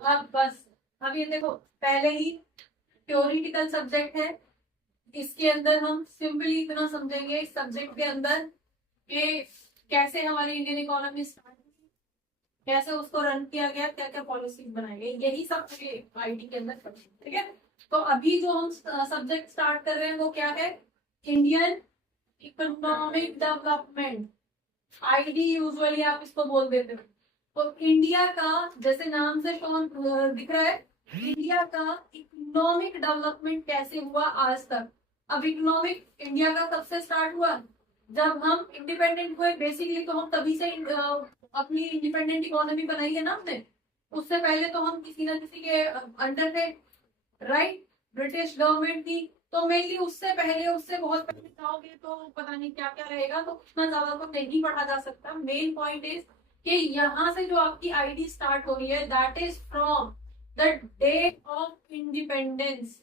अब बस, अब ये देखो, पहले ही थ्योरिटिकल सब्जेक्ट है, इसके अंदर हम सिंपली इतना समझेंगे इस सब्जेक्ट के अंदर कि कैसे हमारी इंडियन इकोनॉमी स्टार्ट हुई, कैसे उसको रन किया गया, क्या क्या पॉलिसी बनाई गई, यही सब आईटी के अंदर करते हैं, ठीक है। तो अभी जो हम सब्जेक्ट स्टार्ट कर रहे हैं वो क्या है, Indian economic development, ID usually आप इसको बोल देते हो। तो इंडिया का, जैसे नाम से दिख रहा है, इंडिया का इकोनॉमिक डेवलपमेंट कैसे हुआ आज तक। अब इकोनॉमिक इंडिया का कब से स्टार्ट हुआ, जब हम इंडिपेंडेंट हुए बेसिकली, तो हम तभी से अपनी इंडिपेंडेंट इकोनॉमी बनाई है ना हमने। उससे पहले तो हम किसी ना किसी के अंडर थे, राइट, ब्रिटिश गवर्नमेंट थी। तो मेनली उससे पहले, उससे बहुत पहले जाओगे तो पता नहीं क्या क्या रहेगा, तो उतना ज्यादा तो नहीं पढ़ा जा सकता। मेन पॉइंट इज कि यहाँ से जो आपकी आईडी स्टार्ट हो रही है, that is from the day of independence.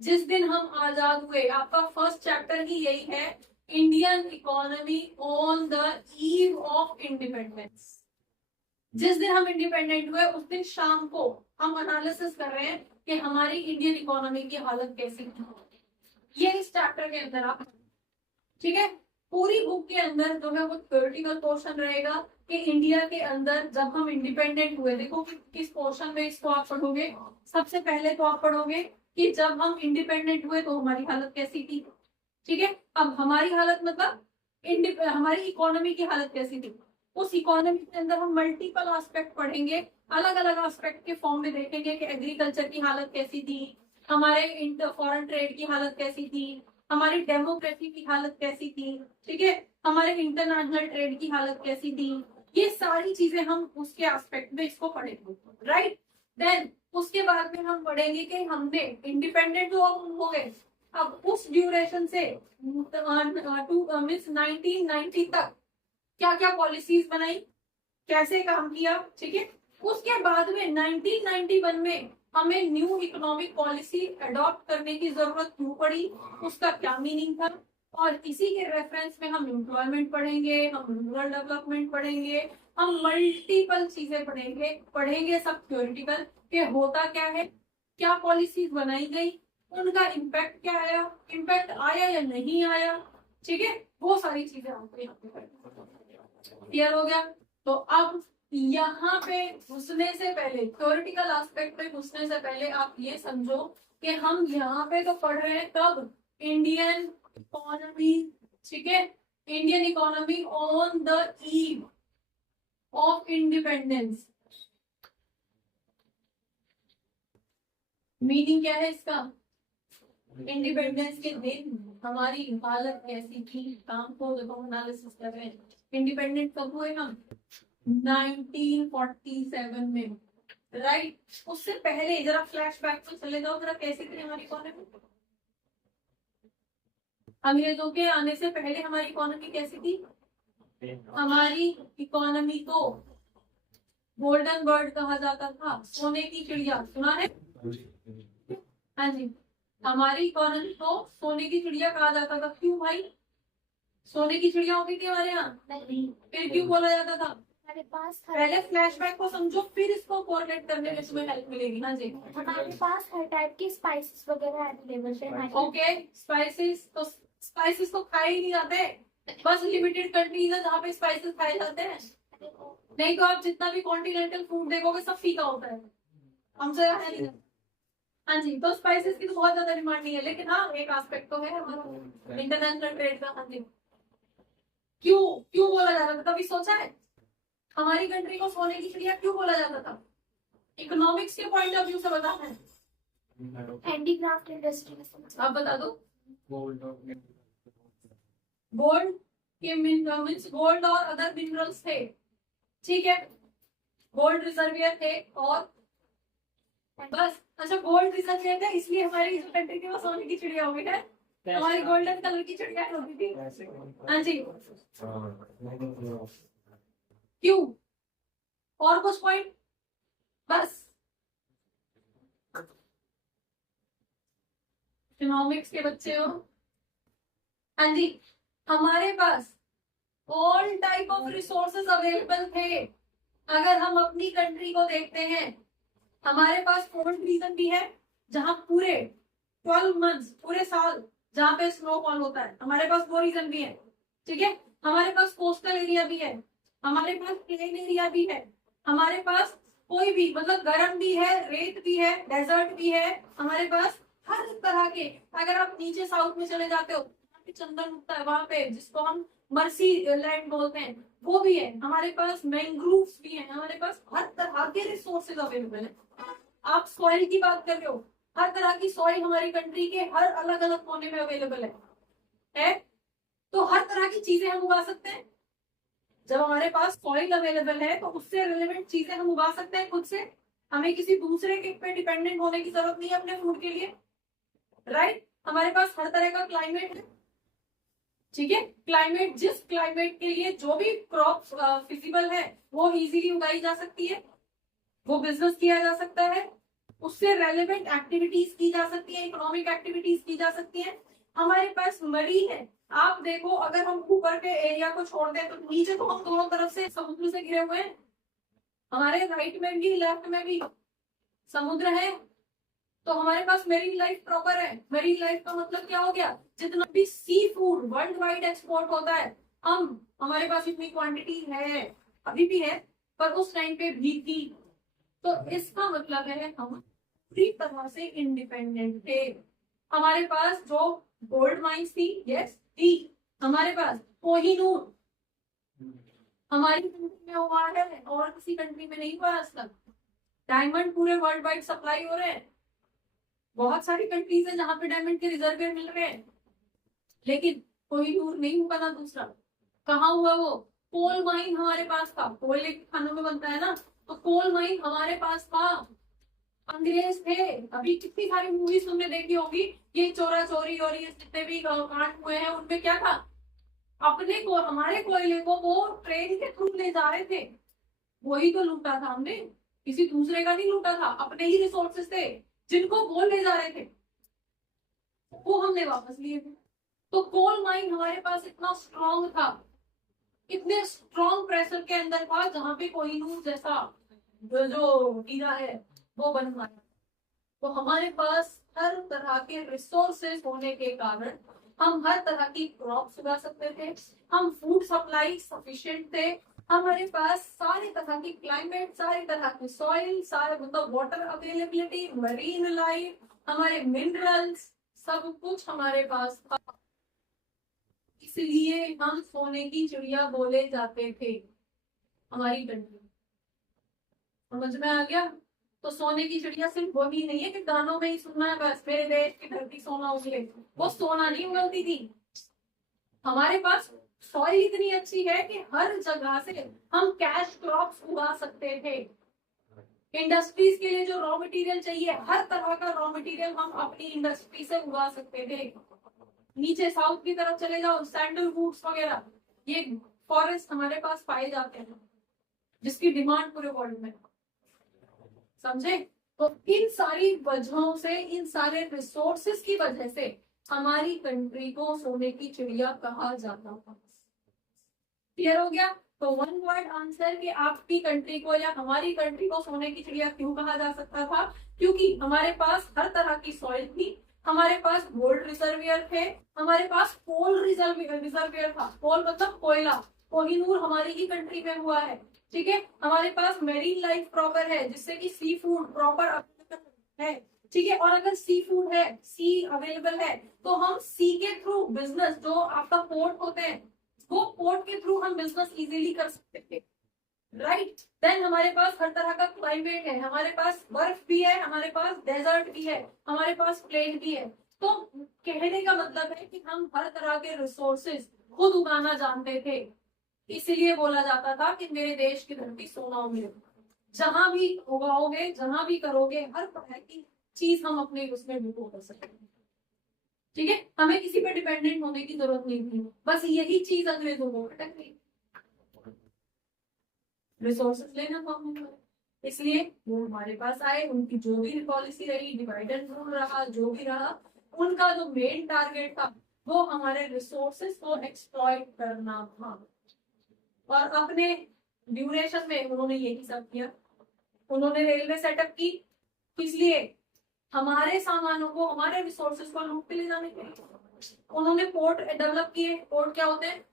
जिस दिन हम आजाद हुए, आपका फर्स्ट चैप्टर ही यही है, Indian economy on the eve of independence. जिस दिन हम इंडिपेंडेंट हुए उस दिन शाम को हम एनालिसिस कर रहे हैं कि हमारी इंडियन इकोनॉमी की हालत कैसी थी। ये इस चैप्टर के अंदर आप, ठीक है। पूरी बुक के अंदर जो है वो थ्योरेटिकल पोर्शन रहेगा कि इंडिया के अंदर जब हम इंडिपेंडेंट हुए, देखो कि किस पोर्शन में इसको आप पढ़ोगे। सबसे पहले तो आप पढ़ोगे कि जब हम इंडिपेंडेंट हुए तो हमारी हालत कैसी थी, ठीक है। अब हमारी हालत मतलब हमारी इकोनॉमी की हालत कैसी थी। उस इकोनॉमी के अंदर हम मल्टीपल एस्पेक्ट पढ़ेंगे, अलग अलग एस्पेक्ट के फॉर्म में देखेंगे कि एग्रीकल्चर की हालत कैसी थी, हमारे फॉरेन ट्रेड की हालत कैसी थी, हमारी डेमोक्रेसी की हालत कैसी थी, ठीक है, हमारे इंटरनेशनल ट्रेड की हालत कैसी थी। ये सारी चीजें हम उसके एस्पेक्ट में इसको पढ़ेंगे, राइट। देन उसके बाद में हम पढ़ेंगे कि हमने इंडिपेंडेंट हो गए, अब उस ड्यूरेशन से मीन्स 1990 तक क्या क्या पॉलिसीज बनाई, कैसे काम किया, ठीक है। उसके बाद में 1991 में हमें न्यू इकोनॉमिक पॉलिसी अडॉप्ट करने की जरूरत क्यों पड़ी, उसका क्या मीनिंग था। और इसी के रेफरेंस में हम एम्प्लॉयमेंट पढ़ेंगे, हम रूरल डेवलपमेंट पढ़ेंगे, हम मल्टीपल चीजें पढ़ेंगे सब थ्योरेटिकल के होता क्या है, क्या पॉलिसीज बनाई गई, उनका इम्पैक्ट क्या आया, इम्पैक्ट आया या नहीं आया, ठीक है। वो सारी चीजें आपको यहाँ पे क्लियर हो गया। तो अब यहाँ पे घुसने से पहले, थ्योरेटिकल एस्पेक्ट पे घुसने से पहले आप ये समझो कि हम यहाँ पे तो पढ़ रहे हैं कब, इंडियन इकोनॉमी, ठीक है, Indian economy on the eve of independence. Meaning क्या है इसका, इंडिपेंडेंस के दिन हमारी हालत कैसी थी, काम को देखो एनालिसिस कर रहे हैं। इंडिपेंडेंट कब हुए हम, 1947 में, राइट। उससे पहले जरा फ्लैशबैक में चले जाओ, जरा कैसी थी हमारी इकोनॉमी, अंग्रेजों के आने से पहले हमारी इकोनॉमी कैसी थी। हमारी इकोनॉमी को गोल्डन बर्ड कहा जाता था, सोने की चिड़िया, सुना है, हाँ जी। हमारी इकोनॉमी को सोने की चिड़िया कहा जाता था, क्यों भाई, सोने की चिड़िया होती थी हमारे यहाँ, फिर क्यों बोला जाता था। पहले फ्लैशबैक को समझो, फिर इसको कोरिलेट करने में तुम्हें हेल्प मिलेगी। हाँ जी, हमारे पास हर टाइप की स्पाइसेस वगैरह अवेलेबल है। ओके, स्पाइसेस तो खाए ही नहीं जाते, बस लिमिटेड कंट्रीज है जहाँ पे स्पाइसेस खाए जाते हैं, नहीं तो आप जितना भी कॉन्टिनेंटल फूड देखोगे सब फीका होता है, हमसे है नहीं। हाँ जी, तो स्पाइसेस की तो बहुत ज्यादा डिमांड नहीं है, लेकिन हाँ एक एस्पेक्ट तो है हमारा इंटरनेशनल ट्रेड का। हाँ जी, क्यों क्यों बोला जाता था, कभी सोचा है हमारी कंट्री को सोने की चिड़िया क्यों बोला जाता था। इकोनॉमिक्स के पॉइंट ऑफ व्यू से बताना है, हैंडीक्राफ्ट इंडस्ट्री, आप बता दो। गोल्ड के मीन्स गोल्ड और अदर मिनरल्स थे, ठीक है, गोल्ड रिजर्वियर थे और बस। अच्छा, गोल्ड रिजर्वियर थे इसलिए हमारी कंट्री के पास सोने की चिड़िया हो गई है, हमारी गोल्डन कलर की चिड़िया होती थी। हाँ जी, क्यों, और कुछ पॉइंट, बस इकोनॉमिक्स के बच्चे हो। हाँ जी, हमारे पास all type of resources available थे। अगर हम अपनी कंट्री को देखते हैं हमारे पास कोल्ड रीजन भी है जहाँ पूरे 12 मंथ्स, पूरे साल जहाँ पे स्नोफॉल होता है, हमारे पास वो रीजन भी है। ठीक है, हमारे पास कोस्टल एरिया भी है, हमारे पास प्लेन एरिया भी है, हमारे पास कोई भी मतलब गर्म भी है, रेत भी है, डेजर्ट भी है, हमारे पास हर तरह के। अगर आप नीचे साउथ में चले जाते हो, वहाँ पे चंदन उगता है, वहां पे जिसको हम मर्सी लैंड बोलते हैं, वो भी है। हमारे पास मैंग्रोव्स भी है, हमारे पास हर तरह के रिसोर्सेज अवेलेबल है। आप सॉइल की बात कर रहे हो, हर तरह की सॉइल हमारी कंट्री के हर अलग अलग कोने में अवेलेबल है? तो हर तरह की चीजें हम उगा सकते हैं। जब हमारे पास सॉइल अवेलेबल है तो उससे रिलेवेंट चीजें हम उगा सकते हैं खुद से। हमें किसी दूसरे के पे डिपेंडेंट होने की जरूरत नहीं है अपने फूड के लिए, राइट? हमारे पास हर तरह का क्लाइमेट है। ठीक है, क्लाइमेट, जिस क्लाइमेट के लिए जो भी क्रॉप फिजिबल है वो इजीली उगाई जा सकती है, वो बिजनेस किया जा सकता है, उससे रेलेवेंट एक्टिविटीज की जा सकती है, इकोनॉमिक एक्टिविटीज की जा सकती है। हमारे पास मरीन है। आप देखो, अगर हम ऊपर के एरिया को छोड़ दें तो नीचे तो हम दोनों तरफ से समुद्र से घिरे हुए हैं। हमारे राइट में भी लेफ्ट में भी समुद्र है, तो हमारे पास मेरीन लाइफ प्रॉपर है। मेरीन लाइफ का मतलब क्या हो गया? जितना भी sea food world wide export होता है, हमारे पास इतनी क्वांटिटी है, अभी भी है, पर उस टाइम पे भी थी। तो इसका मतलब है हम पूरी तरह से इंडिपेंडेंट थे। हमारे पास जो गोल्ड माइंस थी, यस थी। हमारे पास कोहिनूर हमारी कंट्री में हुआ है और किसी कंट्री में नहीं हुआ आज तक। डायमंड पूरे वर्ल्ड वाइड सप्लाई हो रहे हैं। बहुत सारी कंट्रीज है जहां पे डायमंड के रिजर्व मिल रहे हैं, लेकिन कोहिनूर नहीं हुआ ना दूसरा। कहाँ हुआ वो? कोल माइन हमारे पास था, कोयले के खानों में बनता है ना, तो कोल माइन हमारे पास था। अंग्रेज थे। अभी कितनी सारी मूवीज तुमने देखी होगी, ये चोरा चोरी और ये जितने भी कांड हुए हैं, उनमें क्या था? अपने को, हमारे कोयले को वो ट्रेन के थ्रू ले जा रहे थे, वही तो लूटा था हमने। किसी दूसरे का नहीं लूटा था, अपने ही रिसोर्सेस थे जिनको वो ले जा रहे थे, वो हमने वापस लिए थे। तो कोल माइन हमारे पास इतना स्ट्रांग था, इतने स्ट्रॉन्ग प्रेशर के अंदर था, जहां पे कोहिनूर जैसा जो हीरा है वो बन पाया। तो हमारे पास हर तरह के रिसोर्सेज होने के कारण हम हर तरह की क्रॉप्स उगा सकते थे, हम फूड सप्लाई सफिशिएंट थे, हमारे पास सारे तरह की क्लाइमेट, सारी तरह की सॉइल, सारे मतलब वाटर अवेलेबिलिटी, मरीन लाइफ, हमारे मिनरल्स, सब कुछ हमारे पास था। इसलिए हम सोने की चिड़िया बोले जाते थे हमारी कंट्री। समझ में आ गया? तो सोने की चिड़िया सिर्फ वही नहीं है कि गानों में ही सुनना है बस, मेरे देश की धरती सोना उगले, वो सोना नहीं उगलती थी। हमारे पास सॉइल इतनी अच्छी है कि हर जगह से हम कैश क्रॉप्स उगा सकते थे। इंडस्ट्रीज के लिए जो रॉ मटेरियल चाहिए, हर तरह का रॉ मटेरियल हम अपनी इंडस्ट्री से उगा सकते थे। नीचे साउथ की तरफ चले जाओ, सैंडलवुड्स वगैरह, ये फॉरेस्ट हमारे पास पाए जाते हैं, जिसकी डिमांड पूरे वर्ल्ड में। समझे? तो इन सारी वजहों से, इन सारे रिसोर्सेस की वजह से हमारी कंट्री को सोने की चिड़िया कहा जाता था। क्लियर हो गया? तो वन वर्ड आंसर कि आपकी कंट्री को या हमारी कंट्री को सोने की चिड़िया क्यों कहा जा सकता था? क्योंकि हमारे पास हर तरह की सॉइल थी, हमारे पास गोल्ड रिजर्वियर थे, हमारे पास कोल रिजर्वियर था। कोल मतलब कोयला, कोहिनूर हमारी ही कंट्री में हुआ है। ठीक है, हमारे पास मेरीन लाइफ प्रॉपर है, जिससे कि सी फूड प्रॉपर अवेलेबल है। ठीक है, और अगर सी फूड है, सी अवेलेबल है, तो हम सी के थ्रू बिजनेस, जो आपका पोर्ट होते हैं, वो पोर्ट के थ्रू हम बिजनेस इजीली कर सकते थे, राइट? देन हमारे पास हर तरह का क्लाइमेट है, हमारे पास बर्फ भी है, हमारे पास डेजर्ट भी है, हमारे पास प्लेन भी है। तो कहने का मतलब है कि हम हर तरह के रिसोर्सेज खुद उगाना जानते थे। इसलिए बोला जाता था कि मेरे देश की धरती सोना उगले। जहां भी उगाओगे, जहां भी करोगे, हर तरह की चीज हम अपने उसमें डिपो कर सकते हैं। ठीक है, हमें किसी पे डिपेंडेंट होने की जरूरत नहीं थी। बस यही चीज अंग्रेजों को अटक गई, रिसोर्सेज लेना था हमें, इसलिए वो हमारे पास आए। उनकी जो भी पॉलिसी रही, डिवाइड एंड रूल रहा, जो भी रहा, उनका जो मेन टारगेट था वो हमारे रिसोर्सेज को एक्सप्लॉइट करना था। और अपने ड्यूरेशन में उन्होंने यही सब किया। उन्होंने रेलवे सेटअप की, इसलिए हमारे सामानों को, हमारे रिसोर्सेज को लूट के ले जाने के लिए उन्होंने पोर्ट डेवलप किए। पोर्ट क्या होते हैं?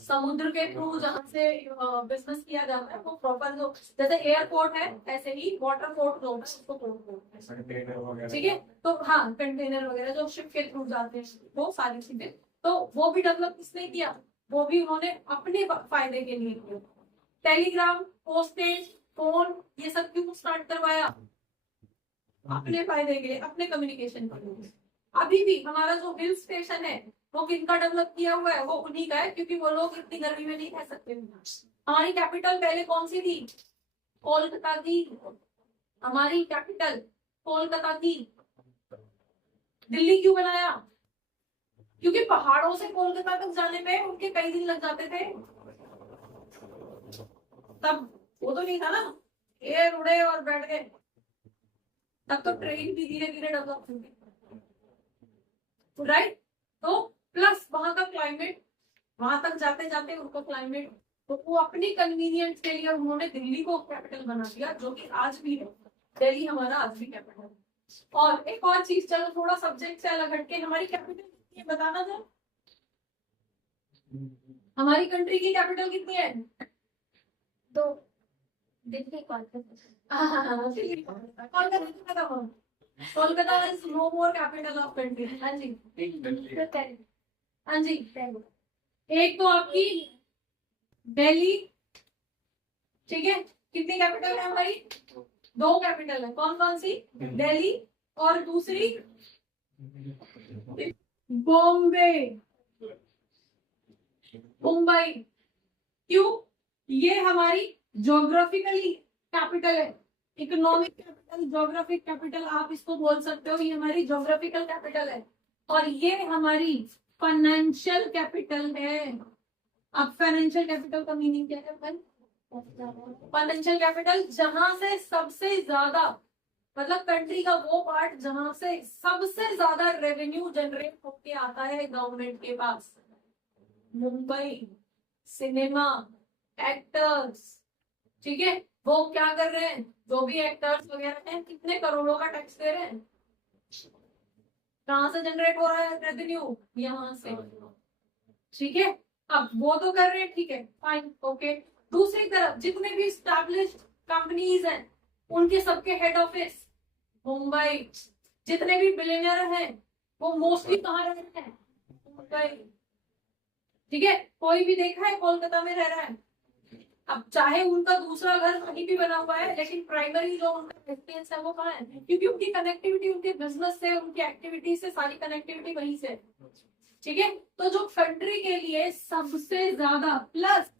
समुद्र के थ्रू जहाँ से बिजनेस किया जाता है वो प्रॉपर, जो जैसे एयरपोर्ट है ऐसे ही वाटर पोर्ट जो है उसको पोर्ट बोलते हैं। ठीक है, तो हाँ कंटेनर वगैरह जो शिप के थ्रू जाते हैं वो सारी चीजें, तो वो भी डेवलप किसने किया? वो भी उन्होंने अपने फायदे के लिए किया। टेलीग्राम, पोस्टेज, फोन, ये सब क्यों स्टार्ट करवाया? अपने फायदे के लिए, अपने कम्युनिकेशन के लिए। अभी भी हमारा जो हिल स्टेशन है वो किनका डेवलप किया हुआ है? वो उन्हीं का है, क्योंकि वो लोग इतनी गर्मी में नहीं रह सकते। हमारी कैपिटल पहले कौन सी थी? कोलकाता थी। हमारी कैपिटल कोलकाता थी। दिल्ली क्यों बनाया? क्योंकि पहाड़ों से कोलकाता तक जाने में उनके कई दिन लग जाते थे। तब वो तो नहीं था ना, एयर उड़े और बैठ गए। तब तो ट्रेन भी धीरे धीरे डेवलप होगी, राइट? तो प्लस वहां का क्लाइमेट, वहां तक जाते जाते उनका क्लाइमेट, तो वो अपनी कन्वीनियंस के लिए उन्होंने दिल्ली को कैपिटल बना दिया, जो कि आज भी है। दिल्ली हमारा आज भी कैपिटल है। और एक और चीज, चलो थोड़ा सब्जेक्ट से अलग हटके, हमारी कैपिटल कितनी है बताना था? हमारी कंट्री की कैपिटल कितनी है? तो Delhi Kolkata. Kolkata. Kolkata is no more capital of country. हाँ जी, हाँ जी। एक तो आपकी दिल्ली, ठीक है, कितनी कैपिटल है हमारी? 2 कैपिटल है। कौन कौन सी? दिल्ली और दूसरी बॉम्बे, मुंबई। क्यों? ये हमारी ज्योग्राफिकली कैपिटल है, इकोनॉमिक कैपिटल, ज्योग्राफिक कैपिटल आप इसको बोल सकते हो। ये हमारी ज्योग्राफिकल कैपिटल है और ये हमारी फाइनेंशियल कैपिटल है। अब फाइनेंशियल कैपिटल का मीनिंग क्या है? फाइनेंशियल कैपिटल जहां से सबसे ज्यादा, मतलब कंट्री का वो पार्ट जहां से सबसे ज्यादा रेवेन्यू जनरेट होके आता है गवर्नमेंट के पास। मुंबई, सिनेमा, एक्टर्स, ठीक है, वो क्या कर रहे हैं? जो भी एक्टर्स वगैरह हैं कितने करोड़ों का टैक्स दे रहे हैं। कहां से जनरेट हो रहा है रेवेन्यू? यहाँ से, ठीक है। अब वो तो कर रहे हैं, ठीक है, फाइन, ओके। दूसरी तरफ जितने भी स्टैब्लिश्ड कंपनीज हैं उनके सबके हेड ऑफिस मुंबई। जितने भी बिलियनर हैं वो मोस्टली कहाँ रह रहे हैं? मुंबई, ठीक है। कोई भी देखा है कोलकाता में रह रहा है? अब चाहे उनका दूसरा घर कहीं भी बना हुआ है, लेकिन प्राइमरी जो उनका रेजिडेंस है वो कहाँ है? क्योंकि उनकी कनेक्टिविटी उनके बिजनेस से, उनकी एक्टिविटी से, सारी कनेक्टिविटी वहीं से, ठीक है। तो जो कंट्री के लिए सबसे ज्यादा प्लस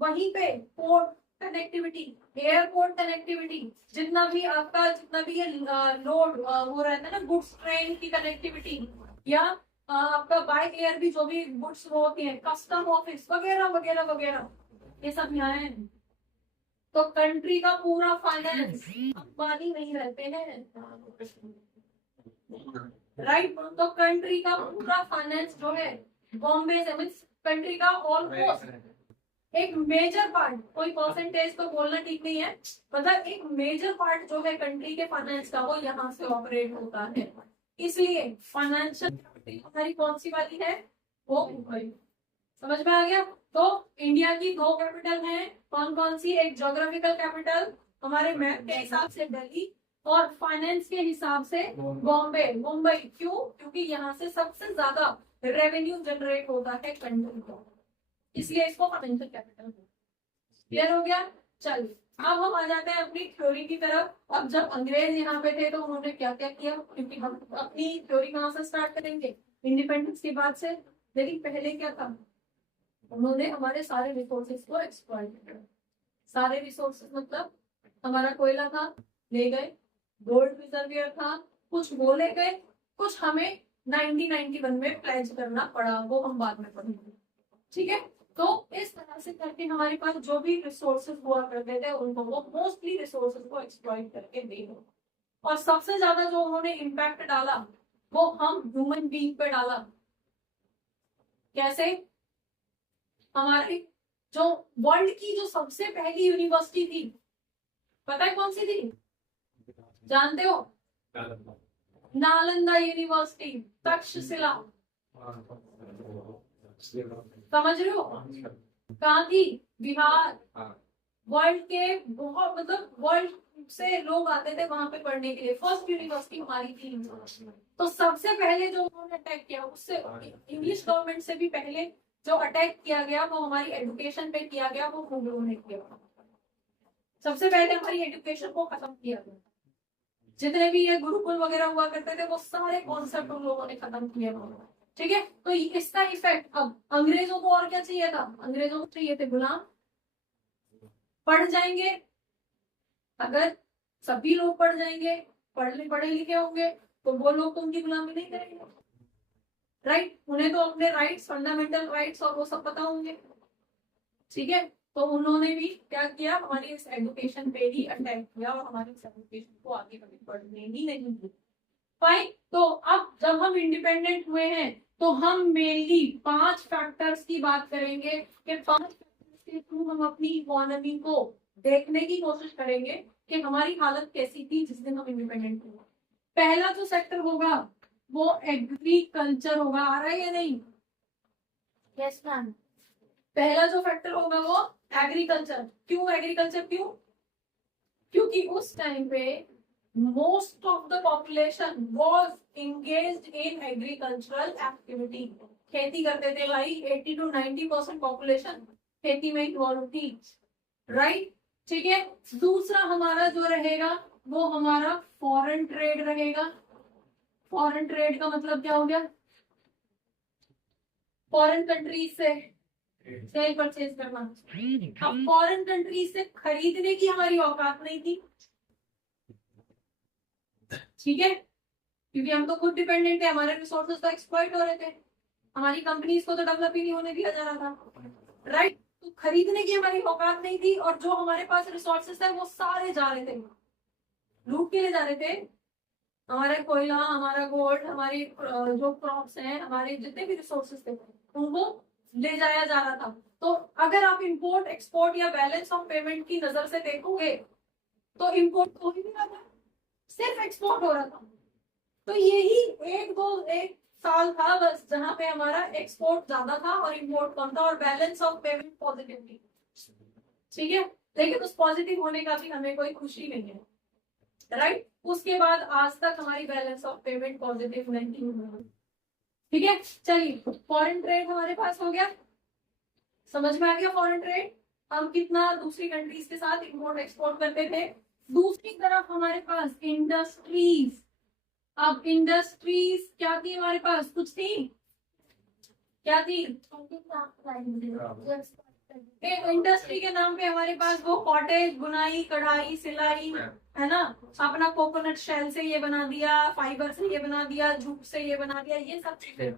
वहीं पे पोर्ट कनेक्टिविटी, एयरपोर्ट कनेक्टिविटी, जितना भी ये लोड वो रहता है ना, गुड्स ट्रेन की कनेक्टिविटी, या आपका बाय एयर भी जो भी गुड्स वो होती है, कस्टम ऑफिस वगैरह वगैरह वगैरह, ये सब यहाँ है। तो कंट्री का पूरा फाइनेंस, अंबानी नहीं रहते हैं, राइट? तो कंट्री का पूरा फाइनेंस जो है बॉम्बे से, मीन्स कंट्री का ऑलमोस्ट एक मेजर पार्ट, कोई परसेंटेज तो बोलना ठीक नहीं है, मतलब एक मेजर पार्ट जो है कंट्री के फाइनेंस का वो यहाँ से ऑपरेट होता है। इसलिए फाइनेंशियल कैपिटल हमारी कौन सी वाली है? वो मुंबई। समझ में आ गया? तो इंडिया की 2 कैपिटल हैं, कौन कौन सी? एक ज्योग्राफिकल कैपिटल हमारे मैप के हिसाब से दिल्ली, और फाइनेंस के हिसाब से बॉम्बे, मुंबई। क्यों? क्योंकि यहाँ से सबसे ज्यादा रेवेन्यू जनरेट होता है कंट्री को, इसलिए इसको फाइनेंशियल कैपिटल। क्लियर हो गया? चलिए अब हम आ जाते हैं अपनी थ्योरी की तरफ। अब जब अंग्रेज यहाँ पे थे तो उन्होंने क्या क्या किया, क्योंकि हम अपनी थ्योरी कहाँ से स्टार्ट करेंगे? इंडिपेंडेंस के बाद से। लेकिन पहले क्या था? उन्होंने हमारे सारे रिसोर्सेज को एक्सप्लॉइट किया। सारे रिसोर्सेज मतलब हमारा कोयला था, ले गए। गोल्ड रिजर्वियर था, कुछ वो ले गए, कुछ हमें 1991 में प्लेज करना पड़ा, वो हम बाद में पढ़ेंगे, ठीक है। तो इस तरह से करके हमारे पास जो भी रिसोर्सेज हुआ करते थे उनको वो मोस्टली रिसोर्सेज को एक्सप्लॉइट करके दे दो। और सबसे ज्यादा जो उन्होंने इम्पैक्ट डाला वो हम ह्यूमन बीइंग पे डाला। कैसे? हमारी जो वर्ल्ड की जो सबसे पहली यूनिवर्सिटी थी, पता है कौन सी थी? जानते हो? नालंदा यूनिवर्सिटी, तक्षशिला, समझ रहे हो? कहाँ थी? बिहार। वर्ल्ड के बहुत, मतलब वर्ल्ड से लोग आते थे वहां पे पढ़ने के लिए। फर्स्ट यूनिवर्सिटी हमारी थी। तो सबसे पहले जो उन्होंने अटैक किया, उससे इंग्लिश गवर्नमेंट से भी पहले जो अटैक किया गया वो हमारी एजुकेशन पे किया गया, वो मुगलों ने किया। सबसे पहले हमारी एजुकेशन को खत्म किया गया। जितने भी ये गुरुकुल वगैरह हुआ करते थे वो सारे कॉन्सेप्ट उन लोगों ने खत्म किए। ठीक है, तो इसका इफेक्ट अब अंग्रेजों को और क्या चाहिए था? अंग्रेजों को चाहिए थे गुलाम। पढ़ जाएंगे, अगर सभी लोग पढ़ जाएंगे, पढ़े लिखे होंगे, तो वो लोग तो उनकी गुलामी नहीं करेंगे। राइट, उन्हें तो अपने राइट्स, फंडामेंटल राइट्स और वो सब पता होंगे। ठीक है, तो उन्होंने भी क्या किया? हमारी इस एजुकेशन पे ही अटैक किया और हमारी इस एजुकेशन को आगे कभी बढ़ने ही नहीं दी। फाइन, तो अब जब हम इंडिपेंडेंट हुए हैं तो हम मेनली 5 फैक्टर्स की बात करेंगे कि 5 फैक्टर्स के थ्रू हम अपनी इकोनॉमी को देखने की कोशिश करेंगे कि हमारी हालत कैसी थी जिस दिन हम इंडिपेंडेंट हुए। पहला जो सेक्टर होगा वो एग्रीकल्चर होगा। आ रहा है या नहीं? Yes ma'am. पहला जो फैक्टर होगा वो एग्रीकल्चर। क्यों एग्रीकल्चर? क्योंकि उस टाइम पे most of the population was engaged in agricultural activity. खेती करते थे भाई। 80 to 90% पॉपुलेशन खेती में इन्वॉल्व थी। राइट, ठीक है। दूसरा हमारा जो रहेगा वो हमारा फॉरेन ट्रेड रहेगा। फॉरेन ट्रेड का मतलब क्या हो गया? फॉरेन कंट्रीज से सेल परचेज करना। अब फॉरेन कंट्रीज से खरीदने की हमारी औकात नहीं थी। ठीक है, क्योंकि हम तो खुद डिपेंडेंट है, हमारे रिसोर्सेज तो एक्सप्लॉइट हो रहे थे, हमारी कंपनीज को तो डेवलप ही नहीं होने दिया जा रहा था। राइट, तो खरीदने की हमारी औकात नहीं थी और जो हमारे पास रिसोर्सेज है वो सारे जा रहे थे, लूट के ले जा रहे थे। हमारा कोयला, हमारा गोल्ड, हमारी जो क्रॉप्स हैं, हमारे जितने भी रिसोर्सेज थे उनको ले जाया जा रहा था। तो अगर आप इंपोर्ट एक्सपोर्ट या बैलेंस ऑफ पेमेंट की नजर से देखोगे तो इंपोर्ट तो ही नहीं रहा था, सिर्फ एक्सपोर्ट हो रहा था। तो यही एक साल था बस जहां पे हमारा एक्सपोर्ट ज्यादा था और इंपोर्ट कम था और बैलेंस ऑफ पेमेंट पॉजिटिव थी। ठीक है, लेकिन उस पॉजिटिव होने का भी हमें कोई खुशी नहीं है। राइट, उसके बाद आज तक हमारी बैलेंस ऑफ पेमेंट पॉजिटिव नहीं हुई। ठीक है, चलिए फॉरेन ट्रेड हमारे पास हो गया, समझ में आ गया। फॉरेन ट्रेड हम कितना दूसरी कंट्रीज के साथ इंपोर्ट एक्सपोर्ट करते थे। दूसरी तरफ हमारे पास इंडस्ट्रीज। अब इंडस्ट्रीज क्या थी हमारे पास? कुछ थी? क्या थी? इंडस्ट्री के नाम पे हमारे पास वो कॉटेज, बुनाई, कढ़ाई, सिलाई, है ना। अपना कोकोनट शेल से ये बना दिया, फाइबर से ये बना दिया, जूट से ये बना दिया, ये सब चीजें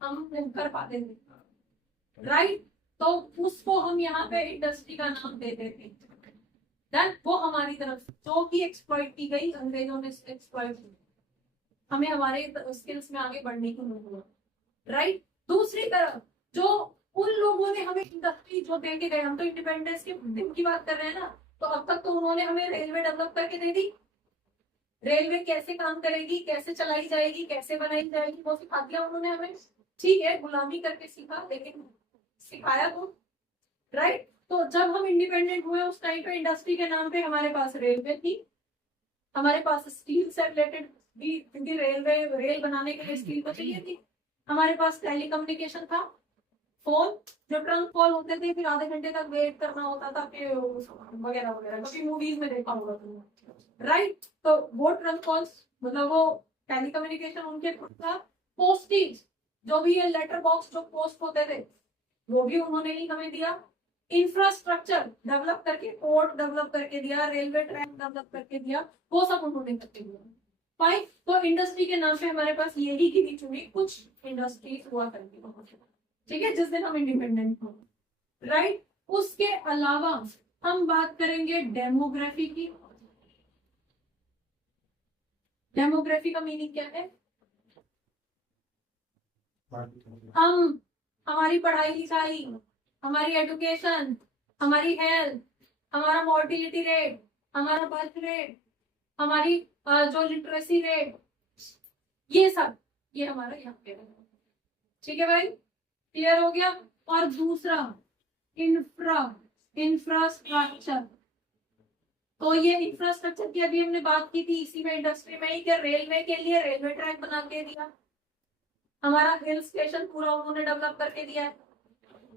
हम कर पाते थे। राइट, तो उसको हम यहाँ पे इंडस्ट्री का नाम देते थे। देन वो हमारी तरफ जो भी एक्सप्लॉइट की गई, अंग्रेजों ने एक्सप्लॉइट की, हमें हमारे स्किल्स में आगे बढ़ने की जरूरत। राइट, दूसरी तरफ जो उन लोगों ने हमें इंडस्ट्री जो दे के गए, हम तो इंडिपेंडेंस के दिन की बात कर रहे हैं ना, तो अब तक तो उन्होंने हमें रेलवे डेवलप करके दे दी। रेलवे कैसे काम करेगी, कैसे चलाई जाएगी, कैसे बनाई जाएगी, वो सिखा दिया उन्होंने हमें। ठीक है, गुलामी करके सीखा, लेकिन सिखाया तो। राइट, तो जब हम इंडिपेंडेंट हुए उस टाइम पे इंडस्ट्री के नाम पे हमारे पास रेलवे थी, हमारे पास स्टील से रिलेटेड भी, क्योंकि रेल बनाने के लिए स्टील तो चाहिए थी। हमारे पास टेलीकम्युनिकेशन था, फोन, जो ट्रंक कॉल होते थे, फिर आधे घंटे तक वेट करना होता था, फिर वगैरह वगैरह, कभी मूवीज में देखा होगा तुमने। राइट, तो वो ट्रंक कॉल्स, मतलब वो टेलीकम्युनिकेशन उनके था। पोस्टेज, जो भी ये लेटर बॉक्स जो पोस्ट होते थे, वो भी उन्होंने ही हमें दिया। इंफ्रास्ट्रक्चर डेवलप करके, पोर्ट डेवलप करके दिया, रेलवे ट्रैक डेवलप करके दिया, वो सब उन्होंने करके दिया। फाइन, तो इंडस्ट्री के नाम पे हमारे पास यही गिनी चुनी कुछ इंडस्ट्रीज हुआ करती। ठीक है, जिस दिन हम इंडिपेंडेंट हो। राइट, उसके अलावा हम बात करेंगे डेमोग्राफी की। डेमोग्राफी का मीनिंग क्या है? हम, हमारी पढ़ाई लिखाई, हमारी एजुकेशन, हमारी हेल्थ, हमारा मोर्टिलिटी रेट, हमारा बर्थ रेट, हमारी जो लिटरेसी रेट, ये सब ये हमारा यहाँ पे है। ठीक है भाई, क्लियर हो गया। और दूसरा इंफ्रास्ट्रक्चर, तो ये इंफ्रास्ट्रक्चर की अभी हमने बात की थी, इसी में इंडस्ट्री में ही, क्या रेलवे के लिए रेलवे ट्रैक बना के दिया, हमारा हिल स्टेशन पूरा उन्होंने डेवलप करके दिया है।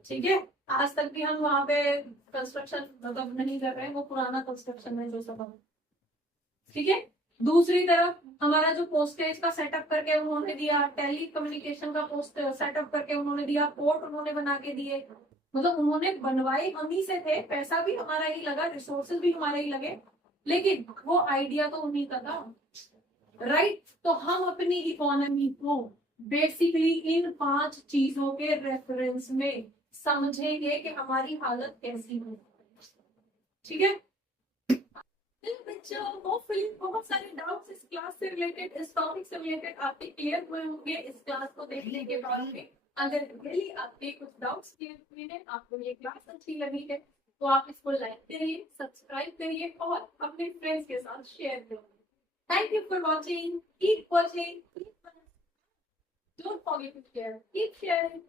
ठीक है, आज तक भी हम वहां पे कंस्ट्रक्शन मतलब नहीं कर रहे हैं, वो पुराना कंस्ट्रक्शन है जो सब। ठीक है, दूसरी तरफ हमारा जो पोस्टेज का सेटअप करके उन्होंने दिया, टेली कम्युनिकेशन का पोस्ट सेटअप करके उन्होंने दिया, पोर्ट उन्होंने बना के दिए, मतलब उन्होंने बनवाए हम ही से थे, पैसा भी हमारा ही लगा, रिसोर्सेज भी हमारे ही लगे, लेकिन वो आइडिया तो उन्हीं का था, राइट। तो हम अपनी इकोनॉमी को बेसिकली इन 5 चीजों के रेफरेंस में समझेंगे कि हमारी हालत कैसी है। ठीक है बच्चों, होपफुली बहुत सारे डाउट्स इस क्लास से रिलेटेड, इस टॉपिक से रिलेटेड आपके क्लियर हुए होंगे इस क्लास को देखने के बाद में। अगर रियली आपके कुछ डाउट्स क्लियर हुए हैं, आपको ये क्लास अच्छी लगी है, तो आप इसको लाइक करिए, सब्सक्राइब करिए और अपने फ्रेंड्स के साथ शेयर करिए। Thank you for watching, keep watching, don't forget to share, keep sharing.